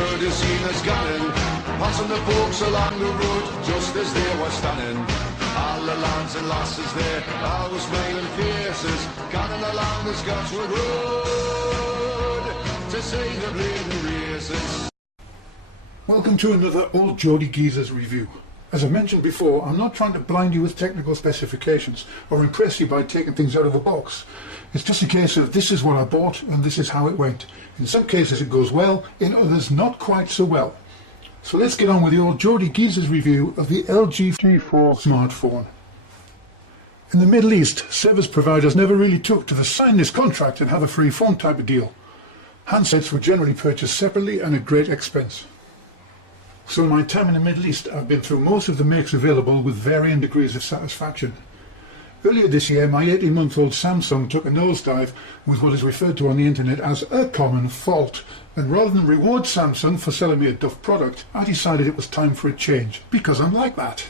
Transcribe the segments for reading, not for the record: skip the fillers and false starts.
could have seen us gunning, passing the folks along the road just as they were standing. All the lads and lasses there, all with smiling faces, gunning along the Scotswood Road to see the bleeding races. Welcome to another Old Geordie Geezers review. As I mentioned before, I'm not trying to blind you with technical specifications or impress you by taking things out of a box. It's just a case of this is what I bought and this is how it went. In some cases it goes well, in others not quite so well. So let's get on with the Old Geordie Geezers review of the LG G4 smartphone. In the Middle East, service providers never really took to the sign this contract and have a free phone type of deal. Handsets were generally purchased separately and at great expense. So in my time in the Middle East, I've been through most of the makes available with varying degrees of satisfaction. Earlier this year, my 18-month-old Samsung took a nosedive with what is referred to on the internet as a common fault. And rather than reward Samsung for selling me a duff product, I decided it was time for a change, because I'm like that.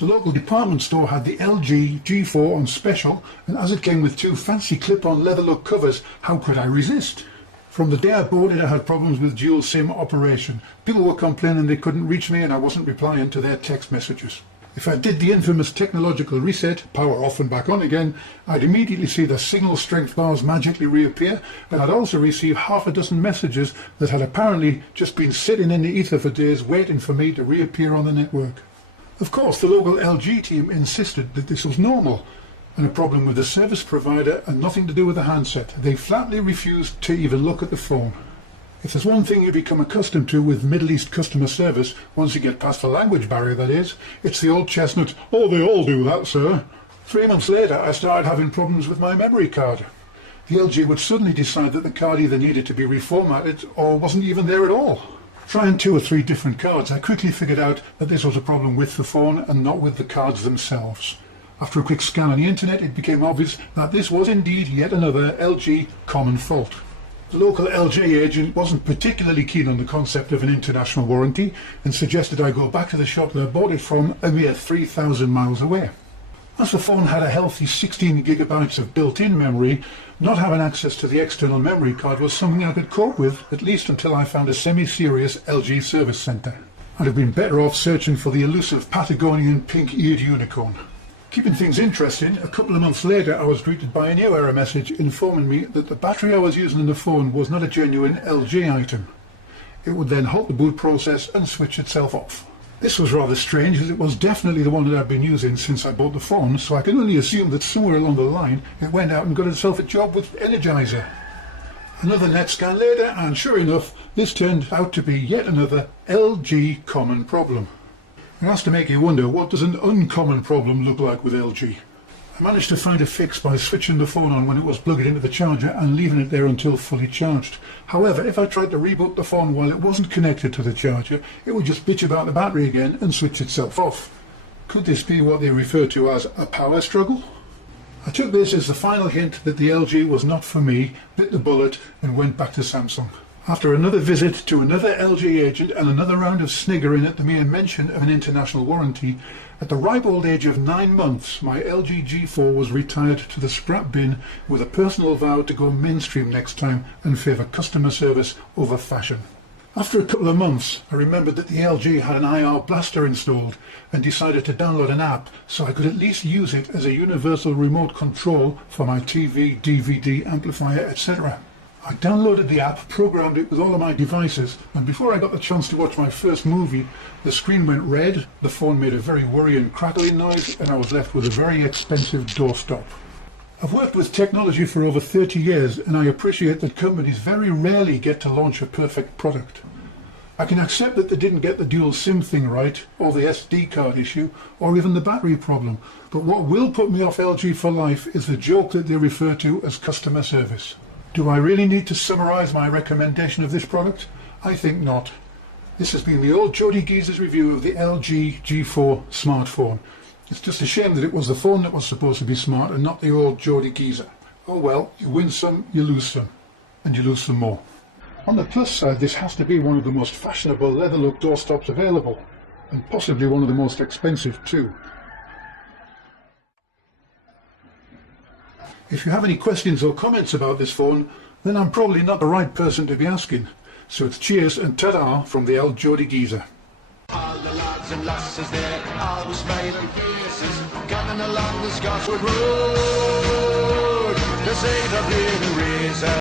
The local department store had the LG G4 on special, and as it came with two fancy clip-on leather look covers, how could I resist? From the day I bought it, I had problems with dual SIM operation. People were complaining they couldn't reach me and I wasn't replying to their text messages. If I did the infamous technological reset, power off and back on again, I'd immediately see the signal strength bars magically reappear, and I'd also receive half a dozen messages that had apparently just been sitting in the ether for days waiting for me to reappear on the network. Of course, the local LG team insisted that this was normal, and a problem with the service provider and nothing to do with the handset. They flatly refused to even look at the phone. If there's one thing you become accustomed to with Middle East customer service, once you get past the language barrier that is, it's the old chestnut, "Oh, they all do that, sir." 3 months later, I started having problems with my memory card. The LG would suddenly decide that the card either needed to be reformatted or wasn't even there at all. Trying 2 or 3 different cards, I quickly figured out that this was a problem with the phone and not with the cards themselves. After a quick scan on the internet, it became obvious that this was indeed yet another LG common fault. The local LG agent wasn't particularly keen on the concept of an international warranty and suggested I go back to the shop that I bought it from a mere 3,000 miles away. As the phone had a healthy 16 gigabytes of built-in memory, not having access to the external memory card was something I could cope with, at least until I found a semi-serious LG service centre. I'd have been better off searching for the elusive Patagonian pink-eared unicorn. Keeping things interesting, a couple of months later I was greeted by a new error message informing me that the battery I was using in the phone was not a genuine LG item. It would then halt the boot process and switch itself off. This was rather strange, as it was definitely the one that I'd been using since I bought the phone, so I can only assume that somewhere along the line it went out and got itself a job with Energizer. Another net scan later, and sure enough, this turned out to be yet another LG common problem. It has to make you wonder, what does an uncommon problem look like with LG? I managed to find a fix by switching the phone on when it was plugged into the charger and leaving it there until fully charged. However, if I tried to reboot the phone while it wasn't connected to the charger, it would just bitch about the battery again and switch itself off. Could this be what they refer to as a power struggle? I took this as the final hint that the LG was not for me, bit the bullet and went back to Samsung. After another visit to another LG agent and another round of sniggering at the mere mention of an international warranty, at the ripe old age of 9 months, my LG G4 was retired to the scrap bin with a personal vow to go mainstream next time and favour customer service over fashion. After a couple of months, I remembered that the LG had an IR blaster installed and decided to download an app so I could at least use it as a universal remote control for my TV, DVD, amplifier, etc. I downloaded the app, programmed it with all of my devices, and before I got the chance to watch my first movie, the screen went red, the phone made a very worrying crackling noise, and I was left with a very expensive doorstop. I've worked with technology for over 30 years, and I appreciate that companies very rarely get to launch a perfect product. I can accept that they didn't get the dual SIM thing right, or the SD card issue, or even the battery problem, but what will put me off LG for life is the joke that they refer to as customer service. Do I really need to summarise my recommendation of this product? I think not. This has been the Old Geordie Geezers review of the LG G4 smartphone. It's just a shame that it was the phone that was supposed to be smart and not the Old Geordie Geezer. Oh well, you win some, you lose some, and you lose some more. On the plus side, this has to be one of the most fashionable leather look doorstops available, and possibly one of the most expensive too. If you have any questions or comments about this phone, then I'm probably not the right person to be asking. So it's cheers and ta-da from the Old Geordie Geezer. All the lads and lasses there, all with smiling faces, coming along the Scotchwood Road. They say they're bleeding razor.